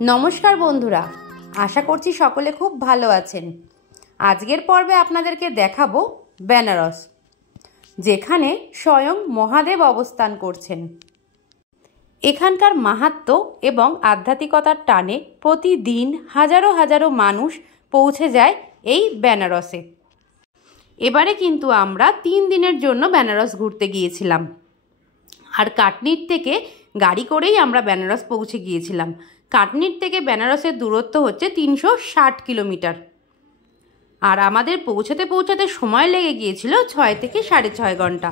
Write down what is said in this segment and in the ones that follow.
নমস্কার বন্ধুরা, আশা করছি সকলে খুব ভালো আছেন। আজকের পর্বে আপনাদেরকে দেখাবো বেনারস, যেখানে স্বয়ং মহাদেব অবস্থান করছেন। এখানকার মাহাত্ম্য এবং আধ্যাত্মিকতার টানে প্রতিদিন হাজারো হাজারো মানুষ পৌঁছে যায় এই বেনারসে। এবারে কিন্তু আমরা 3 দিনের জন্য বেনারস ঘুরতে গিয়েছিলাম, আর কাটনির থেকে গাড়ি করেই আমরা বেনারস পৌঁছে গিয়েছিলাম। কাটনির থেকে বেনারসের দূরত্ব হচ্ছে 360 কিলোমিটার, আর আমাদের পৌঁছাতে পৌঁছাতে সময় লেগে গিয়েছিল 6 থেকে 6.5 ঘন্টা।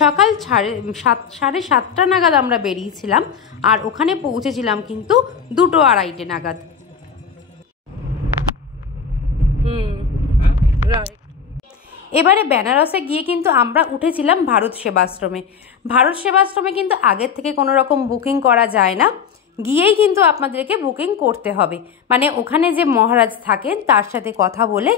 সকাল 7:30 নাগাদ আমরা বেরিয়েছিলাম, আর ওখানে পৌঁছেছিলাম কিন্তু 2:30 নাগাদ। এবারে বেনারসে গিয়ে কিন্তু আমরা উঠেছিলাম ভারত সেবাশ্রমে। ভারত সেবাশ্রমে কিন্তু আগের থেকে কোনো রকম বুকিং করা যায় না, গিয়েই কিন্তু আপনাদেরকে বুকিং করতে হবে। মানে ওখানে যে মহারাজ থাকেন তার সাথে কথা বলে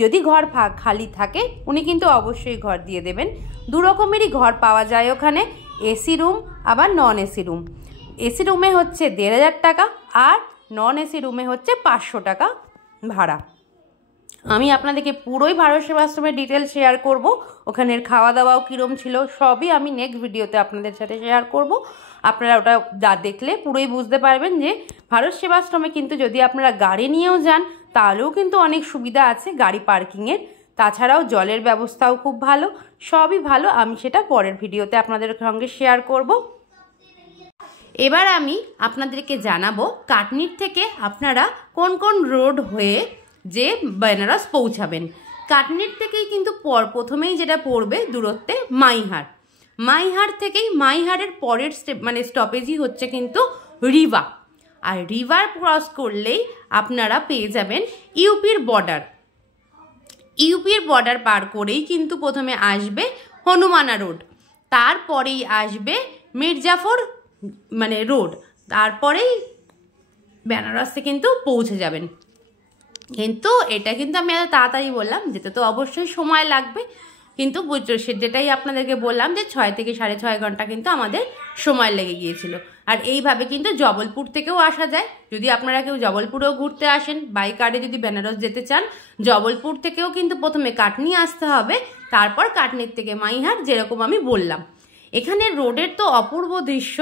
যদি ঘর খালি থাকে উনি কিন্তু অবশ্যই ঘর দিয়ে দেবেন। 2 রকমেরই ঘর পাওয়া যায় ওখানে, এসি রুম আবার নন এসি রুম। এসি রুমে হচ্ছে 1,500 টাকা, আর নন এসি রুমে হচ্ছে 500 টাকা ভাড়া। আমি আপনাদেরকে পুরোই ভারত সেবাশ্রমের ডিটেলস শেয়ার করব। ওখানের খাওয়া দাওয়াও কীরম ছিল সবই আমি নেক্সট ভিডিওতে আপনাদের সাথে শেয়ার করব। আপনারা ওটা দেখলে পুরোই বুঝতে পারবেন যে ভারত সেবাশ্রমে কিন্তু যদি আপনারা গাড়ি নিয়েও যান তাহলেও কিন্তু অনেক সুবিধা আছে গাড়ি পার্কিংয়ের। তাছাড়াও জলের ব্যবস্থাও খুব ভালো, সবই ভালো। আমি সেটা পরের ভিডিওতে আপনাদের সঙ্গে শেয়ার করব। এবার আমি আপনাদেরকে জানাবো কাটনির থেকে আপনারা কোন কোন রোড হয়ে যে বেনারস পৌঁছাবেন। কাটনির থেকেই কিন্তু প্রথমেই যেটা পড়বে দূরত্বে মাইহার। মাইহার থেকেই মাইহারের পরের স্টপেজই হচ্ছে কিন্তু রিভা। আর রিভার ক্রস করলেই আপনারা পেয়ে যাবেন ইউপির বর্ডার। ইউপির বর্ডার পার করেই কিন্তু প্রথমে আসবে হনুমানা রোড, তারপরেই আসবে মির্জাফর রোড, তারপরেই বেনারসে কিন্তু পৌঁছে যাবেন। কিন্তু এটা কিন্তু আমি এত তাড়াতাড়ি বললাম, যেতে তো অবশ্যই সময় লাগবে, কিন্তু যেটাই আপনাদেরকে বললাম যে 6 থেকে 6.5 ঘন্টা কিন্তু আমাদের সময় লেগে গিয়েছিল। আর এইভাবে কিন্তু জবলপুর থেকেও আসা যায়। যদি আপনারা কেউ জবলপুরেও ঘুরতে আসেন বাই কারে, যদি বেনারস যেতে চান, জবলপুর থেকেও কিন্তু প্রথমে কাটনি আসতে হবে, তারপর কাটনির থেকে মাইহার, যেরকম আমি বললাম। এখানে রোডের তো অপূর্ব দৃশ্য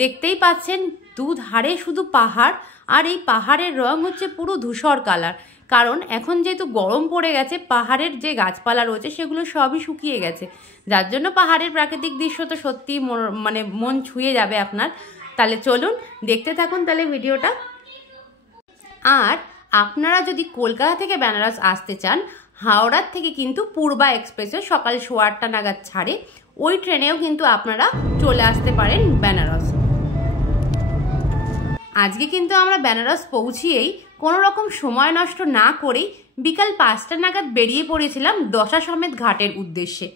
দেখতেই পাচ্ছেন, দুধারে শুধু পাহাড়, আর এই পাহাড়ের রং হচ্ছে পুরো ধূসর কালার। কারণ এখন যেহেতু গরম পড়ে গেছে, পাহাড়ের যে গাছপালা রয়েছে সেগুলো সবই শুকিয়ে গেছে, যার জন্য পাহাড়ের প্রাকৃতিক দৃশ্য তো সত্যিই মন ছুঁয়ে যাবে আপনার। তাহলে চলুন দেখতে থাকুন তাহলে ভিডিওটা। আর আপনারা যদি কলকাতা থেকে বেনারস আসতে চান, হাওড়ার থেকে কিন্তু পূর্বা এক্সপ্রেসে সকাল 8:15 নাগাদ ছাড়ে, ওই ট্রেনেও কিন্তু আপনারা চলে আসতে পারেন বেনারস। আজকে কিন্তু আমরা বেনারস পৌঁছিয়েই কোনো রকম সময় নষ্ট না করেই বিকাল 5টা নাগাদ বেরিয়ে পড়েছিলাম দশাসমেত ঘাটের উদ্দেশ্যে।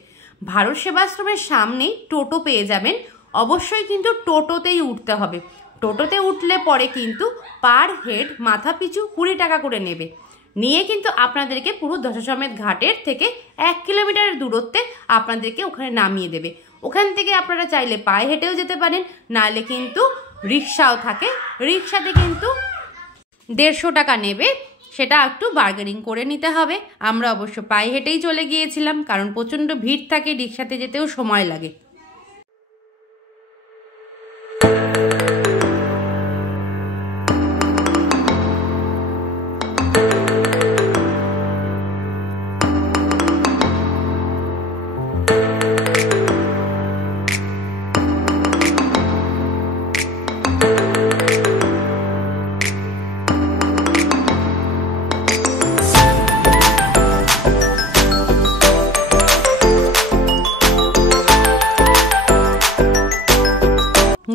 ভারত সেবাশ্রমের সামনেই টোটো পেয়ে যাবেন, অবশ্যই কিন্তু টোটোতেই উঠতে হবে। টোটোতে উঠলে পরে কিন্তু পার হেড মাথা পিছু 20 টাকা করে নেবে, নিয়ে কিন্তু আপনাদেরকে পুরো দশাসমেত ঘাটের থেকে 1 কিলোমিটারের দূরত্বে আপনাদেরকে ওখানে নামিয়ে দেবে। ওখান থেকে আপনারা চাইলে পায়ে হেঁটেও যেতে পারেন, নাহলে কিন্তু রিক্সাও থাকে, রিক্সাতে কিন্তু 150 টাকা নেবে, সেটা একটু বার্গেনিং করে নিতে হবে। আমরা অবশ্য পায়ে হেঁটেই চলে গিয়েছিলাম, কারণ প্রচণ্ড ভিড় থাকে, রিক্সাতে যেতেও সময় লাগে।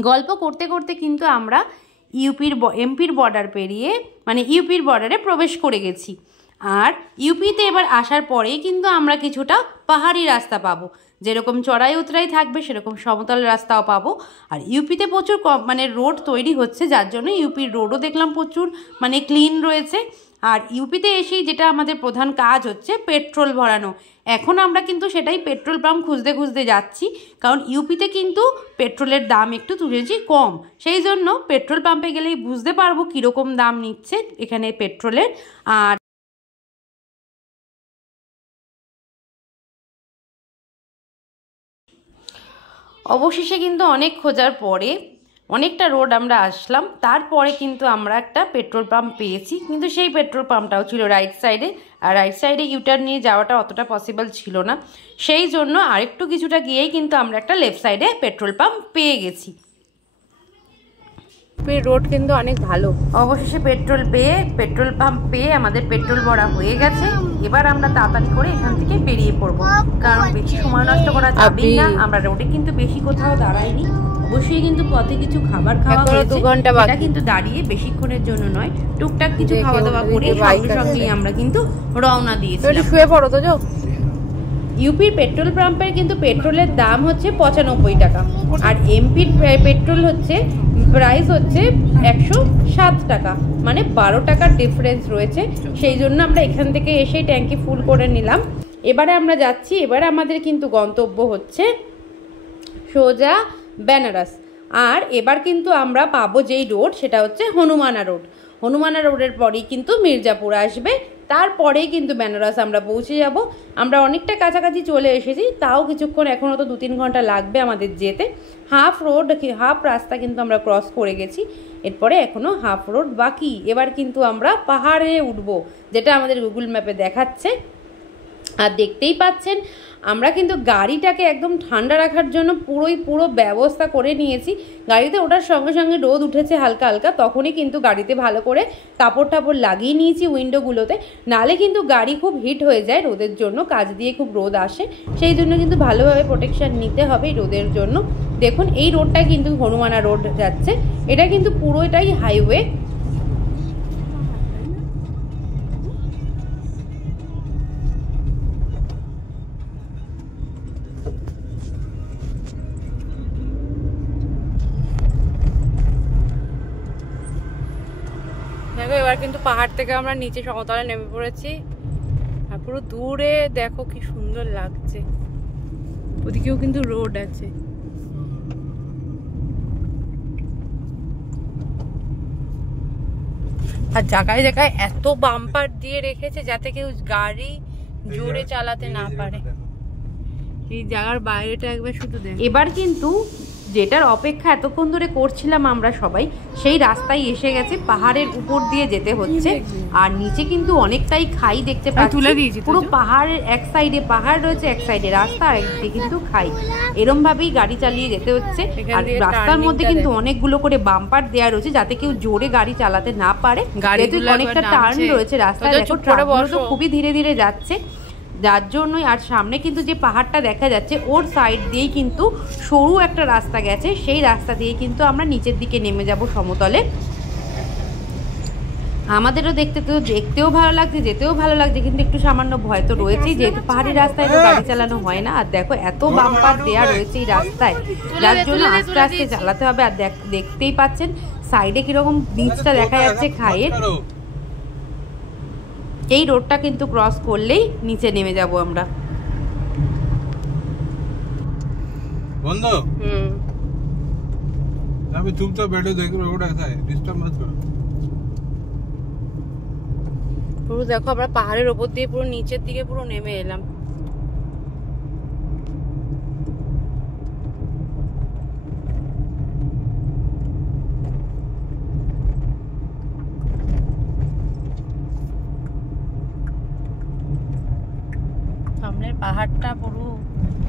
গল্প করতে করতে কিন্তু আমরা এমপির বর্ডার পেরিয়ে ইউপির বর্ডারে প্রবেশ করে গেছি। আর ইউপিতে এবার আসার পরেই কিন্তু আমরা কিছুটা পাহাড়ি রাস্তা পাবো, যেরকম চড়াই উতরাই থাকবে সেরকম সমতল রাস্তাও পাবো। আর ইউপিতে প্রচুর রোড তৈরি হচ্ছে, যার জন্য ইউপির রোডও দেখলাম প্রচুর ক্লিন রয়েছে। আর ইউপিতে এসেই যেটা আমাদের প্রধান কাজ হচ্ছে পেট্রোল ভরানো। এখন আমরা কিন্তু সেটাই পেট্রোল পাম্প খুঁজতে খুঁজতে যাচ্ছি, কারণ ইউপিতে কিন্তু পেট্রোলের দাম একটু শুনেছি কম, সেই জন্য পেট্রোল পাম্পে গেলেই বুঝতে পারবো কীরকম দাম নিচ্ছে এখানে পেট্রোলের। আর অবশেষে কিন্তু অনেক খোঁজার পরে অনেকটা রোড আমরা আসলাম, তারপরে কিন্তু আমরা একটা পেট্রোল পাম্প পেয়েছি। কিন্তু সেই পেট্রোল পাম্পটাও ছিল রাইট সাইডে, আর রাইট সাইডে ইউটার্ন নিয়ে যাওয়াটা অতটা পসিবল ছিল না, সেই জন্য আরেকটু কিছুটা গিয়েই কিন্তু আমরা একটা লেফট সাইডে পেট্রোল পাম্প পেয়ে গেছি। রোড কিন্তু অনেক ভালো। অবশেষে পেট্রোল পাম্প পেয়ে আমাদের পেট্রোল ভরা হয়ে গেছে। এবার আমরা তাড়াতাড়ি করে এখান থেকে বেরিয়ে পড়বো, কারণ বেশি সময় নষ্ট করা যাবেই না। আমরা রোডে কিন্তু বেশি কোথাও দাঁড়াইনি, অবশ্যই কিন্তু পথে কিছু খাবার খাওয়া হয়েছে, 2 ঘন্টা এটা কিন্তু দাঁড়িয়ে বেশিক্ষণের জন্য নয়, টুকটাক কিছু খাওয়া দাওয়া করে সঙ্গে সঙ্গেই আমরা কিন্তু রওনা দিয়েছিলাম। শুয়ে পড়ো তো যাও। ইউপির পেট্রোল পাম্পের কিন্তু পেট্রোলের দাম হচ্ছে 95 টাকা, আর এমপির পেট্রোল হচ্ছে প্রাইস হচ্ছে 107 টাকা, মানে 12 টাকার ডিফারেন্স রয়েছে। সেই জন্য আমরা এখান থেকে এসেই ট্যাঙ্কি ফুল করে নিলাম। এবারে আমরা যাচ্ছি, এবারে আমাদের কিন্তু গন্তব্য হচ্ছে সোজা বেনারস। আর এবার কিন্তু আমরা পাবো যেই রোড, সেটা হচ্ছে হনুমানা রোড। হনুমানা রোডের পরেই কিন্তু মির্জাপুর আসবে, তারপরেই কিন্তু বেনারস আমরা পৌঁছে যাব। আমরা অনেকটা কাছাকাছি চলে এসেছি, তাও কিছুক্ষণ এখনও তো 2-3 ঘন্টা লাগবে আমাদের যেতে। হাফ রাস্তা কিন্তু আমরা ক্রস করে গেছি, এরপরে এখনও হাফ রোড বাকি। এবার কিন্তু আমরা পাহাড়ে উঠবো, যেটা আমাদের গুগল ম্যাপে দেখাচ্ছে। আর দেখতেই পাচ্ছেন আমরা কিন্তু গাড়িটাকে একদম ঠান্ডা রাখার জন্য পুরো ব্যবস্থা করে নিয়েছি। গাড়িতে ওঠার সঙ্গে সঙ্গে রোদ উঠেছে হালকা হালকা, তখনই কিন্তু গাড়িতে ভালো করে কাপড় টাপড় লাগিয়ে নিয়েছি উইন্ডোগুলোতে, নালে কিন্তু গাড়ি খুব হিট হয়ে যায় রোদের জন্য, কাজ দিয়ে খুব রোদ আসে, সেই জন্য কিন্তু ভালোভাবে প্রোটেকশান নিতে হবে রোদের জন্য। দেখুন এই রোডটা কিন্তু হনুমানা রোড যাচ্ছে, এটা কিন্তু পুরোটাই হাইওয়ে। দেখো এবার কিন্তু পাহাড় থেকে আমরা নিচে সমতলে নেমে পড়েছি, আর পুরো দূরে দেখো কি সুন্দর লাগছে, ওদিকেও কিন্তু রোড আছে। আর জায়গায় জায়গায় এত বাম্পার দিয়ে রেখেছে যাতে কেউ গাড়ি জোরে চালাতে না পারে। এই জায়গার বাইরেটা একবার শুধু দেখ। এবার কিন্তু যেটার অপেক্ষা এতক্ষণ ধরে করছিলাম আমরা সবাই, সেই রাস্তায় এসে গেছে। পাহাড়ের উপর দিয়ে যেতে হচ্ছে, আর নিচে কিন্তু অনেকটাই খাই দেখতে পাচ্ছি। পুরো পাহাড়ের এক সাইডে পাহাড় রয়েছে, এক সাইডে রাস্তা, আর একদিকে কিন্তু খাই। এরম ভাবেই গাড়ি চালিয়ে যেতে হচ্ছে। আর রাস্তার মধ্যে কিন্তু অনেকগুলো করে বাম্পার দেওয়া রয়েছে যাতে কেউ জোরে গাড়ি চালাতে না পারে। যেহেতু অনেকটা টার্ন রয়েছে রাস্তায়, দেখো ট্রাকগুলো তো খুবই ধীরে ধীরে যাচ্ছে, যার জন্যই। আর সামনে কিন্তু যে পাহাড়টা দেখা যাচ্ছে ওর সাইড দিয়েই কিন্তু সরু একটা রাস্তা গেছে, সেই রাস্তা দিয়ে কিন্তু আমরা নিচের দিকে নেমে যাব সমতলে। আমাদেরও দেখতেও ভালো লাগছে, যেতেও ভালো লাগছে, কিন্তু একটু সামান্য ভয় তো রয়েছেই, যেহেতু পাহাড়ি রাস্তায় তো গাড়ি চালানো হয় না। আর দেখো এত বাম্পার দেওয়া রয়েছে এই রাস্তায়, যার জন্য আস্তে আস্তে চালাতে হবে। আর দেখতেই পাচ্ছেন সাইডে কিরকম বীজটা দেখা যাচ্ছে খাইয়ের। এই রোডটা কিন্তু ক্রস করলেই নিচে নেমে যাব আমরা। বন্ধু আমি চুপচাপ बैठो देख रोड ऐसा है डिस्टर्ब मत करो। পুরো দেখো আমরা পাহাড়ের উপর দিয়ে পুরো নিচের দিকে পুরো নেমে এলাম। সামনের পাহাড়টা পুরো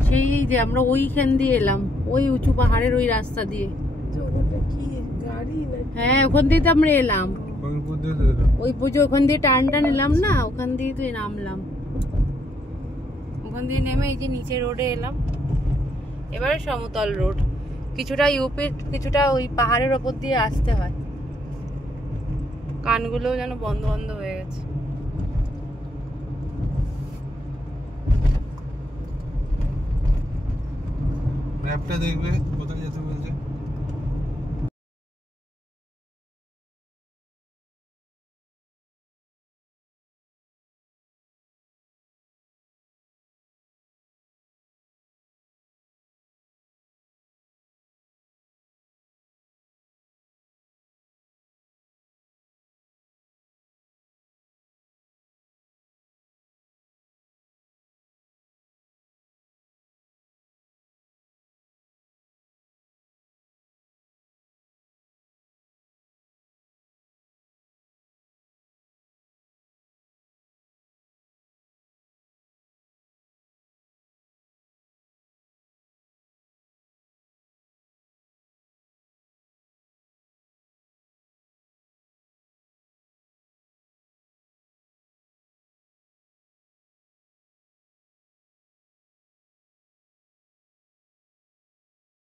সেই যে আমরা ওইখান দিয়ে এলাম, ওই উঁচু পাহাড়ের ওই রাস্তা দিয়ে। হ্যাঁ ওখান দিয়ে তো আমরা এলাম, ওই পুজো ওখান দিয়ে টার্নটা নিলাম না, ওখান দিয়ে তো নামলাম, ওখান দিয়ে নেমে এই যে নিচে রোডে এলাম। এবারে সমতল রোড, কিছুটা ইউপির কিছুটা ওই পাহাড়ের ওপর দিয়ে আসতে হয়। কানগুলোও যেন বন্ধ বন্ধ হয়ে গেছে। ম্যাপটা দেখবে কোথায় যেতে